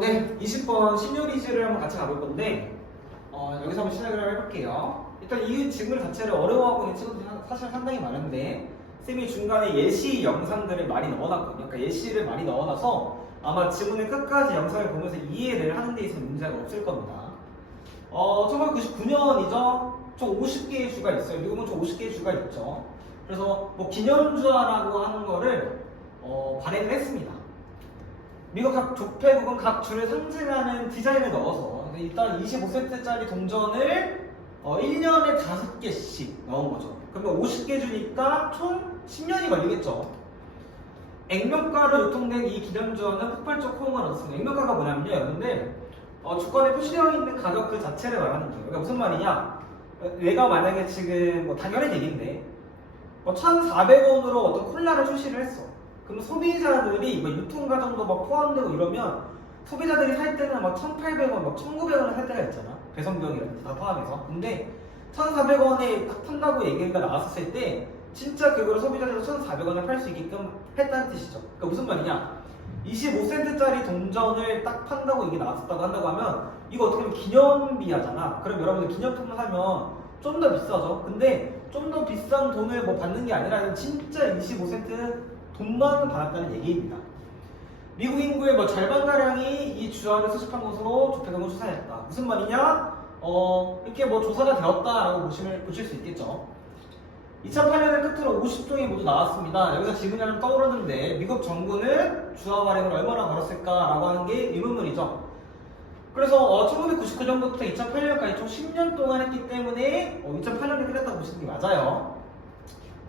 네. 20번 시뇰리즈를 한번 같이 가볼 건데, 여기서 한번 시작을 해볼게요. 일단 이 질문 자체를 어려워하고 있는 친구들이 사실 상당히 많은데, 쌤이 중간에 예시 영상들을 많이 넣어놨거든요. 그러니까 예시를 많이 넣어놔서 아마 지문의 끝까지 영상을 보면서 이해를 하는 데 있어서 문제가 없을 겁니다. 1999년이죠. 총 50개의 주가 있어요. 미국은 총 50개의 주가 있죠. 그래서 뭐 기념주화라고 하는 거를 발행을 했습니다. 미국 각 조폐국은 각 주를 상징하는 디자인을 넣어서 일단 25센트짜리 동전을 1년에 5개씩 넣은 거죠. 그러면 50개 주니까 총 10년이 걸리겠죠. 액면가로 유통된 이 기념주화는 폭발적 호응을 얻었습니다. 액면가가 뭐냐면요, 여러분들 주권에 표시되어 있는 가격 그 자체를 말하는 거예요. 그러니까 무슨 말이냐? 내가 만약에 지금 뭐 당연한 얘기인데 1,400원으로 어떤 콜라를 출시를 했어. 그럼 소비자들이 뭐 유통 과정도 막 포함되고 이러면 소비자들이 살 때는 막 1,800원, 막 1,900원을 살 때가 있잖아. 배송비용이라든지 다 포함해서. 근데 1,400원에 판다고 얘기가 나왔을 때 진짜 그걸 소비자들이 1,400원에 팔 수 있게끔 했다는 뜻이죠. 그러니까 무슨 말이냐? 25센트짜리 동전을 딱 판다고 이게 나왔다고 한다고 하면 이거 어떻게 보면 기념비하잖아. 그럼 여러분들 기념품을 사면 좀 더 비싸죠. 근데 좀 더 비싼 돈을 뭐 받는 게 아니라 진짜 25센트 돈만 받았다는 얘기입니다. 미국 인구의 뭐 절반가량이 이 주화를 수집한 것으로 조폐금을 추산했다. 무슨 말이냐? 이렇게 뭐 조사가 되었다라고 보실 수 있겠죠. 2008년을 끝으로 50종이 모두 나왔습니다. 여기서 질문이 하나 떠오르는데 미국 정부는 주화 발행을 얼마나 벌었을까라고 하는 게 의문문이죠. 그래서 1999년부터 2008년까지 총 10년 동안 했기 때문에 2008년에 끝났다고 보시는 게 맞아요.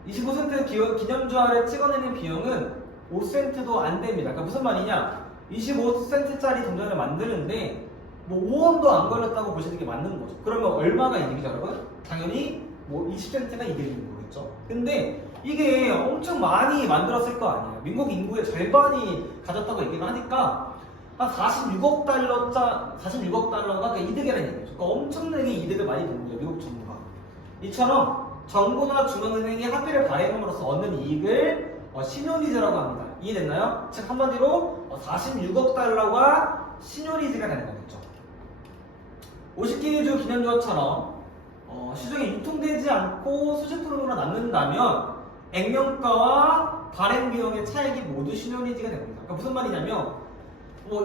25센트 기념주화를 찍어내는 비용은 5센트도 안 됩니다. 그러니까 무슨 말이냐? 25센트짜리 동전을 만드는데 뭐 5원도 안 걸렸다고 보시는 게 맞는 거죠. 그러면 얼마가 이득이죠, 여러분? 당연히 뭐 20센트가 이득인 거겠죠. 근데 이게 엄청 많이 만들었을 거 아니에요. 미국 인구의 절반이 가졌다고 얘기를 하니까 한 46억 달러가 그 이득이라는 얘기죠. 그러니까 엄청나게 이득을 많이 본 거예요, 미국 정부가. 이처럼 정부나 중앙은행이 화폐를 발행함으로써 얻는 이익을 시뇰리즈라고 합니다. 이해됐나요? 즉 한마디로 46억 달러가 시뇰리즈가 되는 거겠죠. 50개의 주 기념주화처럼 시중에 유통되지 않고 수집품으로 남는다면 액면가와 발행 비용의 차익이 모두 시뇰리즈가 됩니다. 그러니까 무슨 말이냐면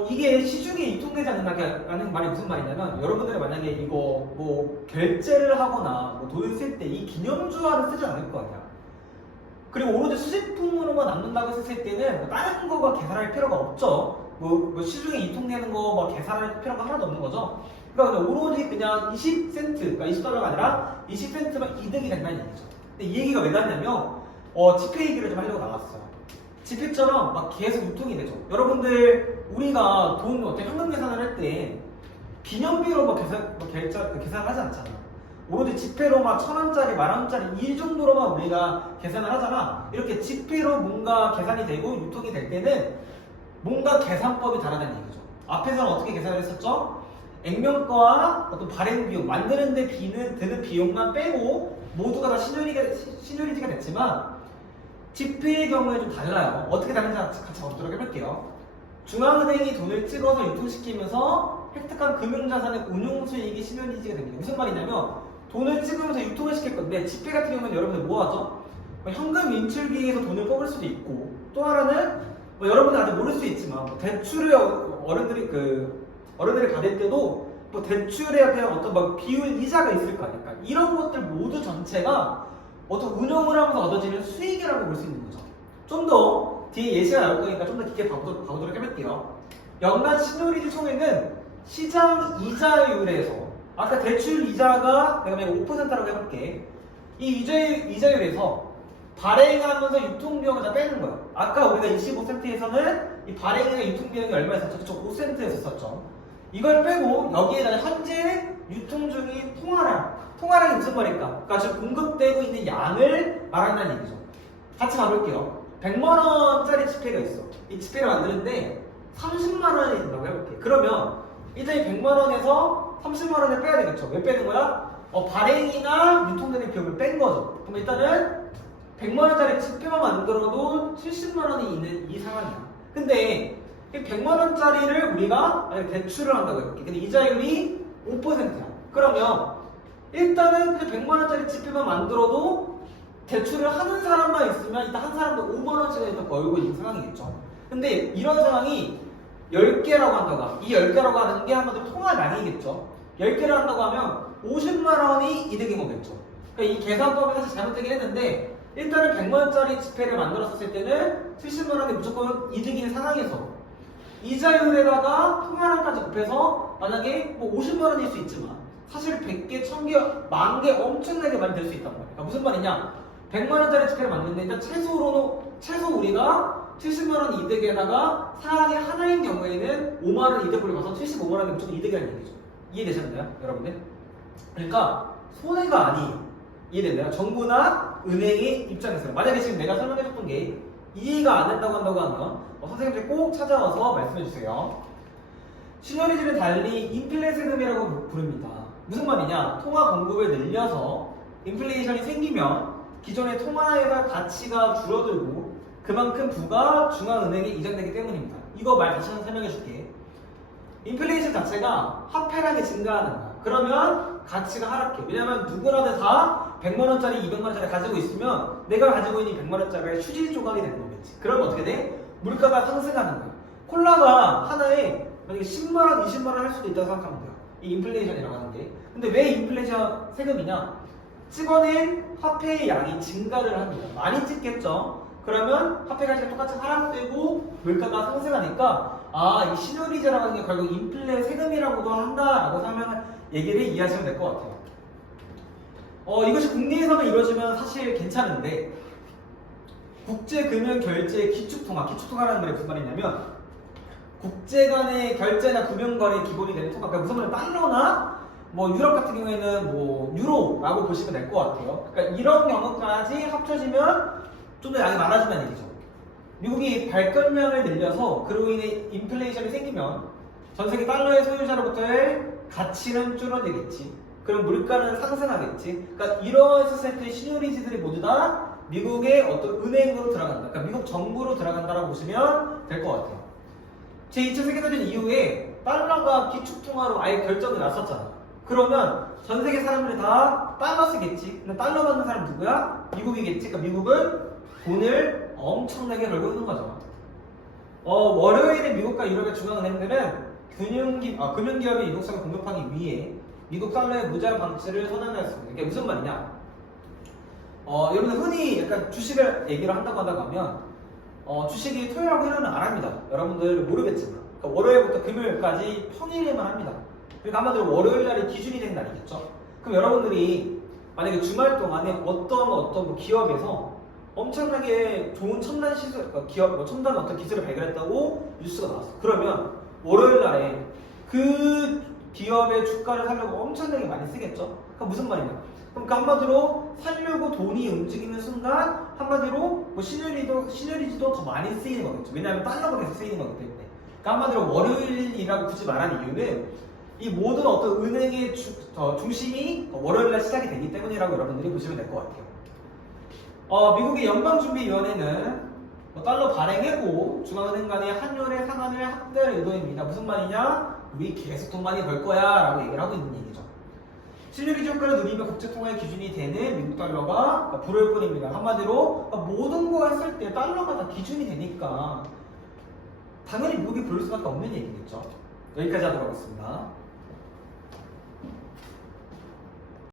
이게 시중에 유통되지 않는다는 말이 무슨 말이냐면 여러분들이 만약에 이거 뭐 결제를 하거나 뭐 돈을 쓸 때 이 기념주화를 쓰지 않을 거 아니야. 그리고 오로지 수집품으로만 남는다고 했을 때는 뭐 다른 거가 계산할 필요가 없죠. 뭐 시중에 유통되는 거 뭐 계산할 필요가 하나도 없는 거죠. 그러니까 오로지 그냥 20센트, 그러니까 20달러가 아니라 20센트만 이득이 된다는 얘기죠. 근데 이 얘기가 왜 나왔냐면 지폐 얘기를 좀 하려고 나왔어요. 지폐처럼 막 계속 유통이 되죠. 여러분들 우리가 돈 어떻게 현금 계산을 할 때 기념비로 막 계산을 하지 않잖아. 오로지 지폐로 막 1,000원짜리, 10,000원짜리 이 정도로만 우리가 계산을 하잖아. 이렇게 지폐로 뭔가 계산이 되고 유통이 될 때는 뭔가 계산법이 다르다는 얘기죠. 앞에서는 어떻게 계산을 했었죠? 액면가와 어떤 발행 비용, 만드는 데 드는 비용만 빼고 모두가 다 시뇰리즈가 됐지만 지폐의 경우에 좀 달라요. 어떻게 다른지 같이 보도록 해볼게요. 중앙은행이 돈을 찍어서 유통시키면서 획득한 금융자산의 운용수익이 시뇰리즈가 됩니다. 무슨 말이냐면 돈을 찍으면서 유통을 시킬 건데 지폐 같은 경우는 여러분들 뭐 하죠? 현금 인출기에서 돈을 뽑을 수도 있고 또 하나는 여러분들 아직 모를 수 있지만 대출을 어른들이 받을 때도 대출에 대한 어떤 비율 이자가 있을 거 아닐까. 이런 것들 모두 전체가 어떤 운용을 하면서 얻어지는 수익이라고 볼 수 있는 거죠. 좀 더 뒤에 예시가 나올 거니까 좀 더 깊게 가보도록 해볼게요. 연간 시뇰리즈 총액은 시장 이자율에서 아까 대출 이자가 내가 5%라고 해볼게. 이 이자율에서 발행하면서 유통비용을 다 빼는 거예요. 아까 우리가 25센트에서는 이 발행이나 유통비용이 얼마였었죠? 그쵸? 5센트였었죠. 이걸 빼고 여기에다가 현재 유통 중인 통화량이 무슨 말일까? 그러니까 지금 공급되고 있는 양을 말한다는 얘기죠. 같이 가볼게요. 100만원짜리 지폐가 있어. 이 지폐를 만드는데 30만원이 된다고 해볼게. 그러면 일단 이 100만원에서 30만원을 빼야 되겠죠. 왜 빼는 거야? 발행이나 유통되는 비용을 뺀 거죠. 그럼 일단은 100만원짜리 지폐만 만들어도 70만원이 있는 이 상황이야. 근데 100만 원짜리를 우리가 대출을 한다고 했게. 근데 이자율이 5%야. 그러면 일단은 그냥 100만 원짜리 지폐만 만들어도 대출을 하는 사람만 있으면 일단 한 사람도 5만 원씩은 일단 벌고 있는 상황이겠죠. 근데 이런 상황이 10개라고 한다고 하면 이 10개라고 하는 게 한마디로 통화량이겠죠. 10개를 한다고 하면 50만 원이 이득인 거겠죠. 그러니까 이 계산법이 사실 잘못되긴 했는데 일단은 100만 원짜리 지폐를 만들었을 때는 70만 원이 무조건 이득인 상황에서 이자율에다가 통화량까지 곱해서 만약에 뭐 50만 원일 수 있지만 사실 100개, 1000개, 10,000개 엄청나게 많이 될 수 있단 말이야. 그러니까 무슨 말이냐? 100만 원짜리 지폐를 만드는데 일단 최소 우리가 70만 원 이득에다가 사람이 하나인 경우에는 5만 원 이득을 봐서 75만 원이 무조건 이득이라는 얘기죠. 이해되셨나요, 여러분들? 그러니까 손해가 아니에요. 이해됐나요? 정부나 은행의 입장에서 만약에 지금 내가 설명해줬던 게 이해가 안 된다고 한다고 하면 선생님들 꼭 찾아와서 말씀해주세요. 신용리즈는 달리 인플레 세금이라고 부릅니다. 무슨 말이냐? 통화 공급을 늘려서 인플레이션이 생기면 기존의 통화의 가치가 줄어들고 그만큼 부가 중앙은행에 이전되기 때문입니다. 이거 말 다시 한번 설명해 줄게. 인플레이션 자체가 화폐량이 증가하는 거야. 그러면 가치가 하락해. 왜냐면 누구라도 다 100만 원짜리, 200만 원짜리 가지고 있으면 내가 가지고 있는 100만 원짜리가 휴지 조각이 되는 거겠지. 그러면 어떻게 돼? 물가가 상승하는 거야. 콜라가 하나에 만약에 10만 원, 20만 원 할 수도 있다고 생각하면 돼요. 이 인플레이션이라고 하는 게. 근데 왜 인플레이션 세금이냐? 찍어낸 화폐의 양이 증가를 합니다. 많이 찍겠죠? 그러면 화폐 가치가 똑같이 하락되고 물가가 상승하니까 이 신용리즈라고 하는 게 결국 인플레 세금이라고도 한다라고 얘기를 이해하시면 될 것 같아요. 이것이 국내에서만 이루어지면 사실 괜찮은데 국제금융결제 기축통화라는 말이 무슨 말이냐면 국제 간의 결제나 금융거래 기본이 되는 통화. 그러니까 무슨 말이냐면 달러나 뭐 유럽 같은 경우에는 뭐 유로라고 보시면 될 것 같아요. 그러니까 이런 경우까지 합쳐지면 좀 더 양이 많아진다는 얘기죠. 미국이 발권량을 늘려서 그로 인해 인플레이션이 생기면 전 세계 달러의 소유자로부터의 가치는 줄어들겠지. 그럼 물가는 상승하겠지. 그러니까 이러했을 때 신용리즈들이 모두 다 미국의 어떤 은행으로 들어간다. 그러니까 미국 정부로 들어간다라고 보시면 될 것 같아요. 제2차 세계대전 이후에 달러가 기축통화로 아예 결정이 났었잖아. 그러면 전 세계 사람들이 다 달러 쓰겠지. 근데 달러 받는 사람 누구야? 미국이겠지. 그러니까 미국은 돈을 엄청나게 벌고 있는 거죠. 월요일에 미국과 유럽의 중앙은행들은 금융기업의 유동성을 공급하기 위해 미국 달러의 무자 방치를 선언하였습니다. 이게 무슨 말이냐? 여러분들 흔히 약간 주식을 얘기를 한다고 하면 주식이 토요일하고 일요일은 안 합니다. 여러분들 모르겠지만 그러니까 월요일부터 금요일까지 평일에만 합니다. 그러니까 한마디로 월요일 날이 기준이 된 날이겠죠. 그럼 여러분들이 만약에 주말 동안에 어떤 기업에서 엄청나게 좋은 첨단 시술, 기업, 첨단 어떤 기술을 발견했다고 뉴스가 나왔어. 그러면 월요일 날에 그 기업의 주가를 사려고 엄청나게 많이 쓰겠죠? 그러니까 무슨 말이냐? 그러니까 한마디로 사려고 돈이 움직이는 순간 한마디로 뭐 신유리지도 더 많이 쓰이는 거겠죠. 왜냐하면 달러가 계속 쓰이는 거기 때문에. 그러니까 한마디로 월요일이라고 굳이 말하는 이유는 이 모든 어떤 은행의 중심이 월요일 날 시작이 되기 때문이라고 여러분들이 보시면 될 것 같아요. 미국의 연방준비위원회는 달러 발행해고 중앙은행 간의 환율의 상한을 확대할 의도입니다. 무슨 말이냐? 우리 계속 돈 많이 벌 거야 라고 얘기를 하고 있는 얘기죠. 신유리지 효과를 누리며 국제통화의 기준이 되는 미국 달러가 불을 뿐입니다. 한마디로 모든 거 했을 때 달러가 다 기준이 되니까 당연히 미국이 부를 수밖에 없는 얘기겠죠. 여기까지 하도록 하겠습니다.